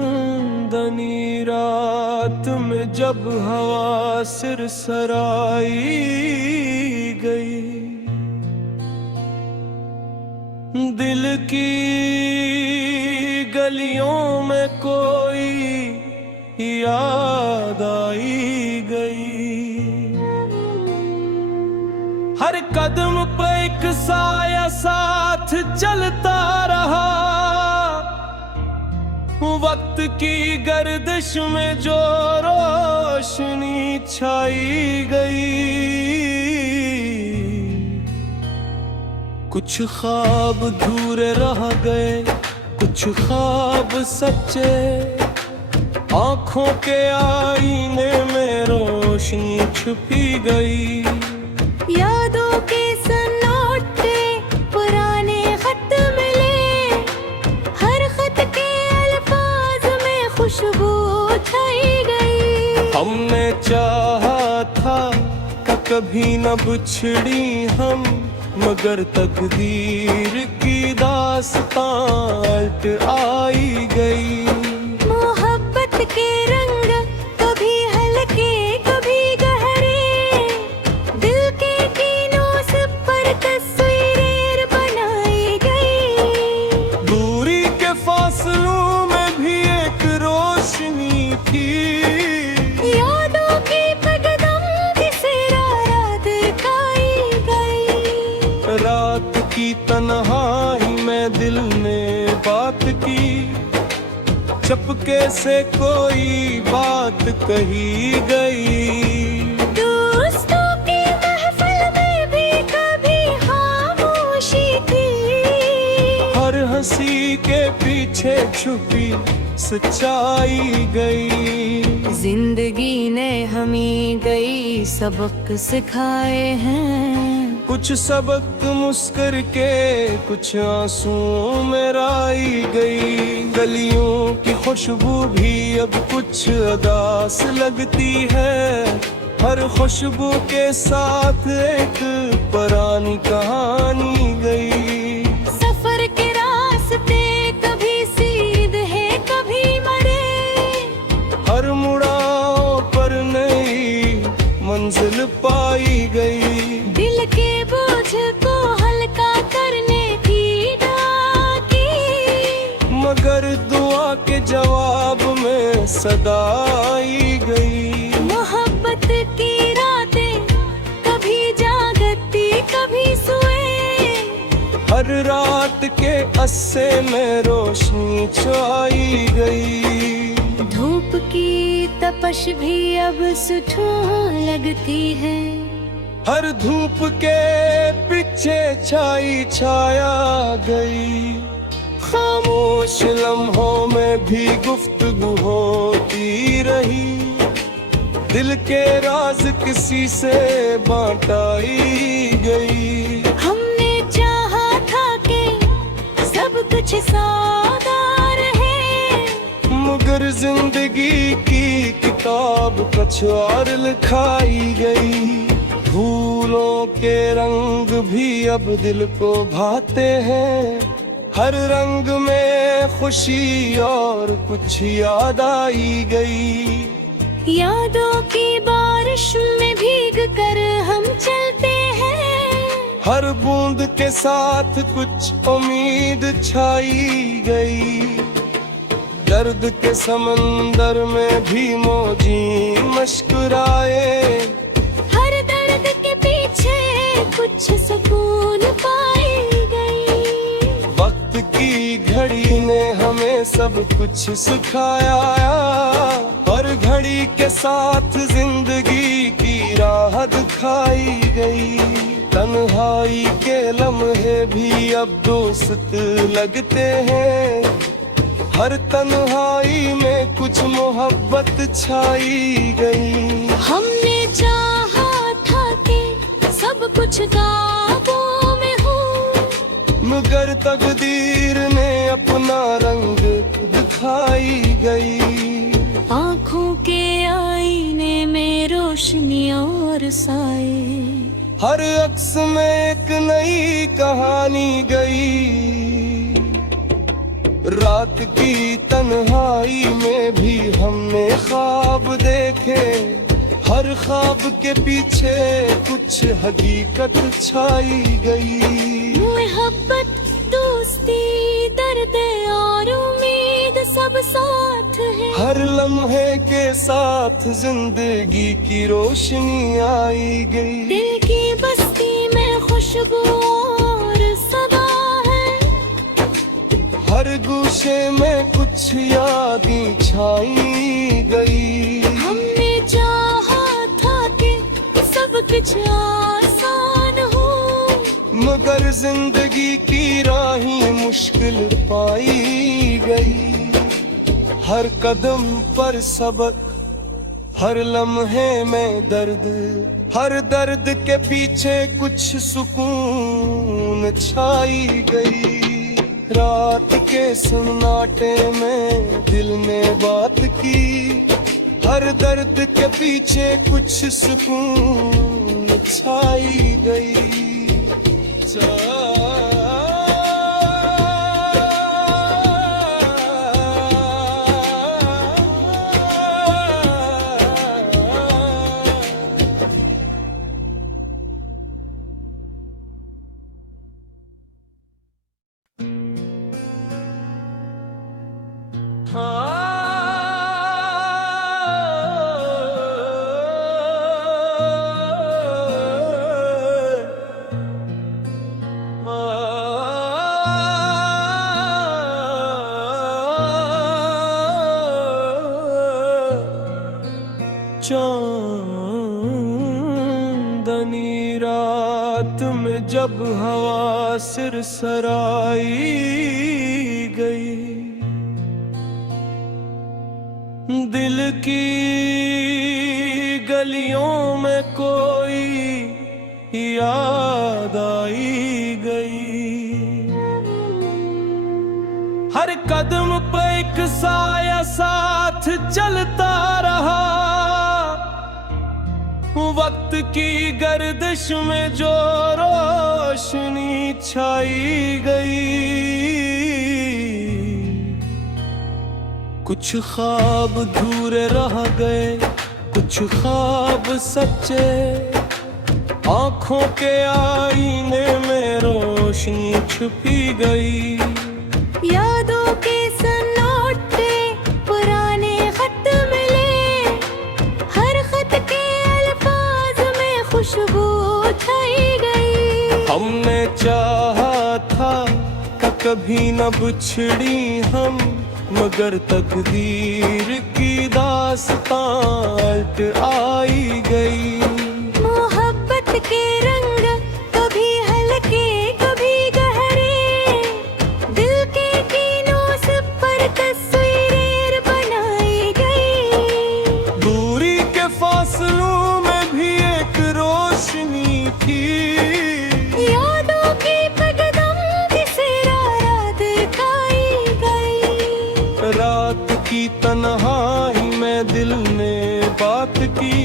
चांदनी रात में जब हवा सिर सराई गई, दिल की गलियों में कोई याद आई गई। हर कदम पे एक साया साथ चलता रहा, वक्त की गर्दिश में जो रोशनी छाई गई। कुछ ख्वाब अधूरे रह गए, कुछ ख्वाब सच्चे, आँखों के आईने में रोशनी छुपी गई। यादों के सन्नाटे पुराने खत मिले, हर खत के अल्फाज में खुशबू छाई गई। हमने चाहा था कि कभी न बिछड़ी हम, मगर तकदीर की दास्तां उल्ट आई गई। मोहब्बत के रंग कभी हल्के कभी गहरे, दिल के कीनों से पर तस्वीरें बनाई गई। दूरी के फासलों में भी एक रोशनी थी, यादों की कदम से रात दिखाई गई। रात की तन्हाई में दिल ने बात की, चपके से कोई बात कही गई। दोस्तों की महफिल में भी कभी खामोशी थी, हर हंसी के पीछे छुपी सच्चाई गई। जिंदगी ने हमें कई सबक सिखाए हैं, कुछ सबक मुस्कुर के कुछ आंसुओं में राई गई। गलियों की खुशबू भी अब कुछ अदास लगती है, हर खुशबू के साथ एक पुरानी कहानी गई। सफर के रास्ते कभी सीधे कभी मरे, हर मुड़ाव पर नई मंजिल पाई गई। दिल के बोझ को हल्का करने की डाकी, मगर दुआ के जवाब में सदा आई गई। मोहब्बत की रातें कभी जागती कभी सोए, हर रात के अस्से में रोशनी छाई गई। धूप की तपश भी अब सुठों लगती है, हर धूप के पीछे छाई छाया गई। खामोश लम्हों में भी गुफ्तगू होती रही, दिल के राज किसी से बांटाई गई। हमने चाहा था कि सब कुछ सादा रहे, मगर जिंदगी की किताब कुछ और लिखाई गई। फूलों के रंग भी अब दिल को भाते हैं, हर रंग में खुशी और कुछ याद आई गई। यादों की बारिश में भीग कर हम चलते हैं, हर बूंद के साथ कुछ उम्मीद छाई गई। दर्द के समंदर में भी मौजी मुस्कुराए, हर दर्द के पीछे कुछ सुकून पाई गई। वक्त की घड़ी ने हमें सब कुछ सिखाया, हर घड़ी के साथ जिंदगी की राह दिखाई गई। तन्हाई के लम्हे भी अब दोस्त लगते हैं, हर तन्हाई में कुछ मोहब्बत छाई गई। हमने चाहा था कि सब कुछ काबू में हो, मगर तकदीर ने अपना रंग दिखाई गई। आँखों के आईने में रोशनी और साए, हर अक्स में एक नई कहानी गई। रात की तन्हाई में भी हमने ख्वाब देखे, हर ख्वाब के पीछे कुछ हकीकत छाई गई। मोहब्बत, दोस्ती, दर्द और उम्मीद सब साथ है। हर लम्हे के साथ जिंदगी की रोशनी आई गई। दिल की बस्ती में खुशबू और सदा है, हर गुशे में कुछ यादें छाई गई। हमने चाहा था कि सब कुछ आसान हो, मगर जिंदगी की राहें मुश्किल पाई गई। हर कदम पर सबक, हर लम्हे में दर्द, हर दर्द के पीछे कुछ सुकून छाई गई। रात के सन्नाटे में दिल ने बात की, हर दर्द के पीछे कुछ सुकून छाई गई। चांदनी रात में जब हवा सिर सराई गई, दिल की गलियों में कोई याद आई गई। हर कदम पे एक साया साथ चलता रहा, वक्त की गर्दिश में जो रोशनी छाई गई। कुछ ख्वाब अधूरे रह गए, कुछ ख्वाब सच्चे, आँखों के आईने में रोशनी छुपी गई। यादों के सन्नाटे पुराने खत मिले, हर खत के अल्फाज में खुशबू छाई गई। हमने चाहा था कि कभी न बिछड़ी हम, मगर तकदीर की दास्तां उल्ट आई गई। मोहब्बत के रंग कभी हल्के कभी गहरे, दिल के किनारों से पर तस्वीरें बनाई गई। दूरी के फासलों में भी एक रोशनी थी, यादों की पगडंडी से रात दिखाई गई। रात की तन्हाई में दिल ने बात की,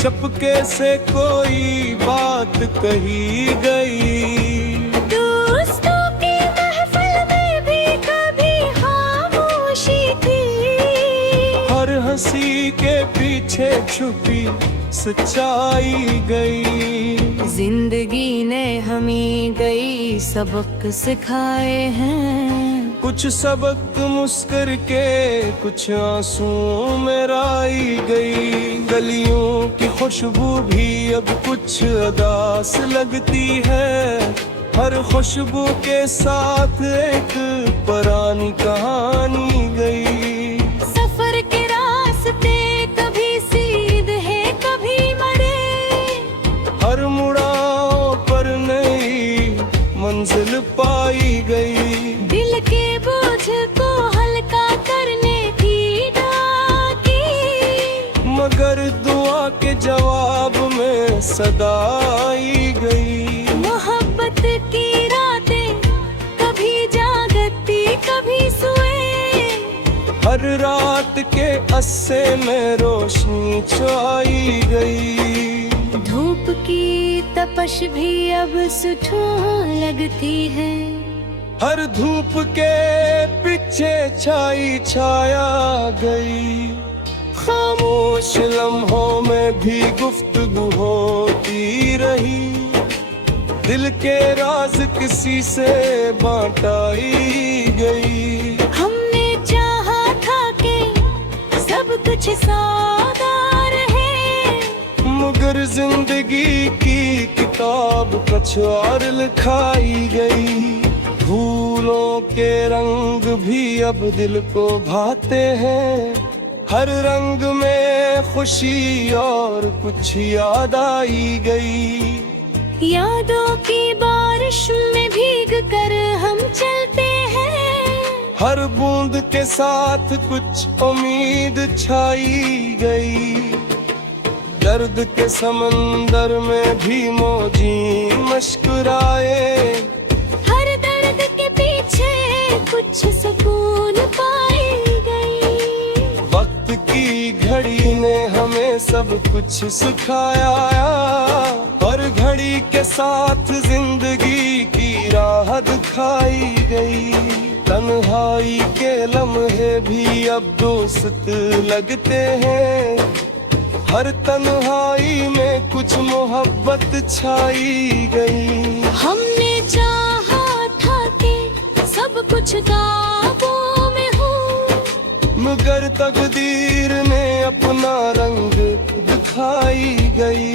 चुपके से कोई बात कही गई। दोस्तों की महफिल में भी कभी खामोशी थी, हर हंसी के पीछे छुपी सच्चाई गई। जिंदगी ने हमें कई सबक सिखाए हैं, कुछ सबक मुस्कुर के, कुछ आंसुओं में राई गई। गलियों की खुशबू भी अब कुछ अदास लगती है, हर खुशबू के साथ एक पुरानी कहानी गई। सफर के रास्ते कभी सीधे हैं कभी मरे, हर मुड़ाव पर नई मंजिल पाई गई। दिल के बोझ को हल्का करने की डाकी, मगर दुआ के जवाब में सदा आई गई। मोहब्बत की रात हर रात के अस्से में रोशनी छाई गई। धूप की तपश भी अब सुठों लगती है। हर धूप के पीछे छाई छाया गई। खामोश लम्हों में भी गुफ्तगू होती रही। दिल के राज किसी से बांटाई गई। हमने चाहा था कि सब कुछ सादा रहे, मगर जिंदगी की किताब कुछ और लिखाई गई। फूलों के रंग भी अब दिल को भाते हैं। हर रंग में खुशी और कुछ याद आई गई। यादों की बारिश में भीग कर हम चलते हैं। हर बूंद के साथ कुछ उम्मीद छाई गई। दर्द के समंदर में भी मौजी मुस्कुराए। हर दर्द के पीछे कुछ सुकून पाई गई। वक्त की घड़ी ने हमें सब कुछ सिखाया। हर घड़ी के साथ जिंदगी की राह दिखाई गई। तन्हाई के लम्हे भी अब दोस्त लगते हैं। हर तन्हाई में कुछ मोहब्बत छाई गई। हमने चाहा था कि सब कुछ काबू में हो, मगर तकदीर ने अपना रंग दिखाई गई।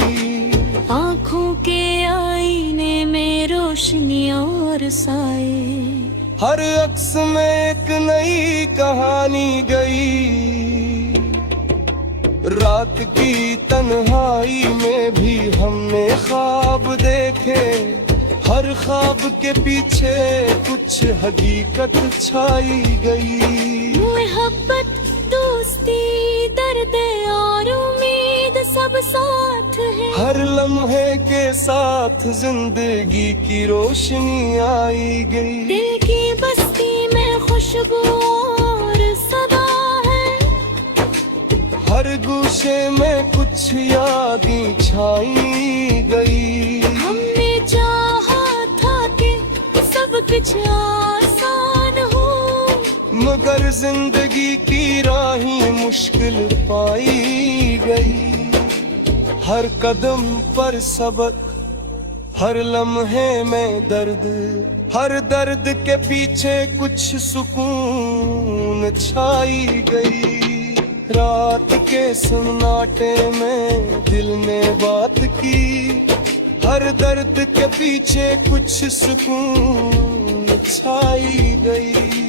आँखों के आईने में रोशनी और साए। हर अक्स में एक नई कहानी गई। रात की तन्हाई में भी हमने ख्वाब देखे। हर ख्वाब के पीछे कुछ हकीकत छाई गई। मोहब्बत, दोस्ती, दर्द और उम्मीद सब साथ है। हर लम्हे के साथ जिंदगी की रोशनी आई गई। दिल की बस्ती में खुशबू और सदा है। हर गूशे में कुछ यादें छाई गई। हमने चाहा था कि सब कुछ आसान हो, मगर जिंदगी की राहें मुश्किल पाई गई। हर कदम पर सबक, हर लम्हे में दर्द। हर दर्द के पीछे कुछ सुकून छाई गई। रात के सन्नाटे में दिल ने बात की। हर दर्द के पीछे कुछ सुकून छाई गई।